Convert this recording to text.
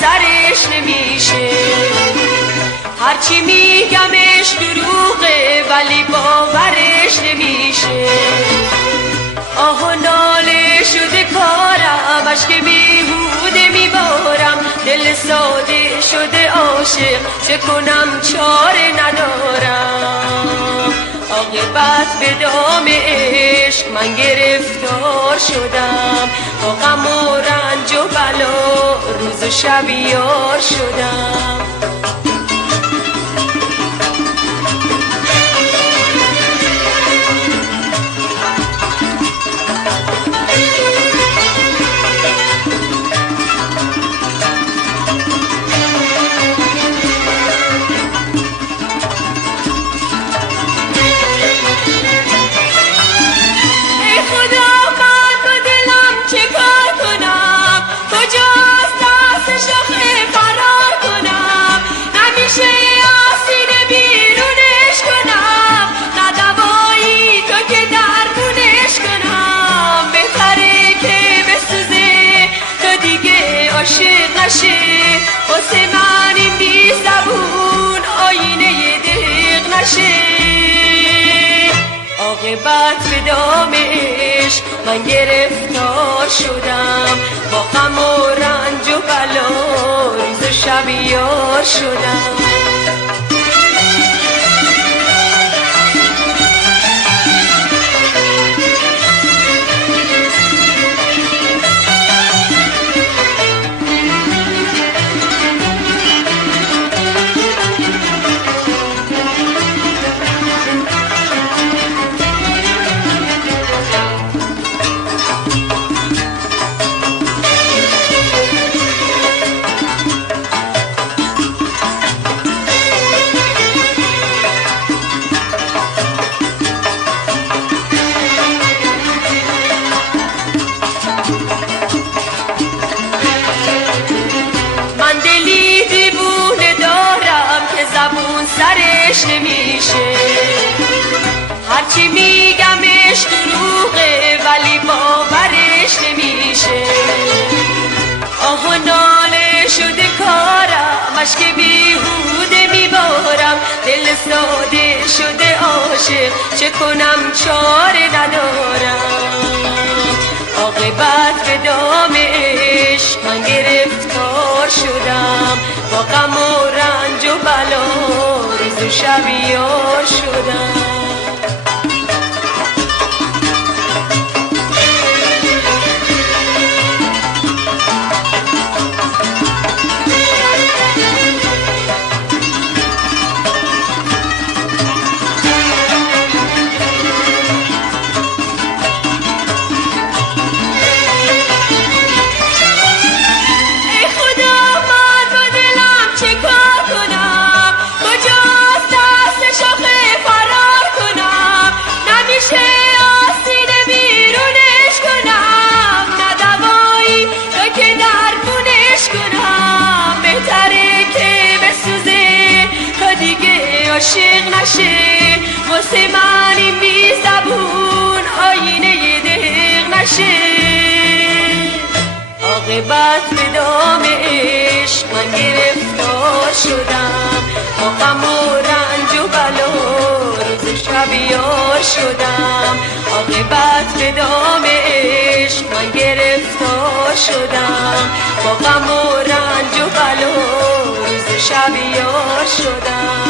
سرش نمیشه. هرچی میگمش دروغه ولی باورش نمیشه. آه و ناله شده کارم، اشک بیهوده میبارم، دل ساده شده عاشق، چه کنم چاره ندارم. عاقبت به دام عشق من گرفتار شدم، با غم و رنج و بلا روز و شب یار شدم. واسه من این بی زبون آینه دق نشه. عاقبت به دام عشق من گرفتار شدم، با غم و رنج و بلا روز و شب یار شدم. سرش نمیشه. هرچی میگمش دروغه ولی باورش نمیشه. آه و ناله شده کارم، اشک بیهوده میبارم، دل ساده شده عاشق، چه کنم چاره ندارم. عاقبت به دام عشق من گرفتار شدم، با غم و رنج و بلا روز و شب یار شدم. عاشق نشه واسه من این بی زبون آینه دق نشه. عاقبت به دام عشق من گرفتار شدم، با غم و رنج و بلا روز و شب یار شدم. عاقبت به دام عشق من گرفتار شدم، با غم و رنج و بلا روز و شب یار شدم.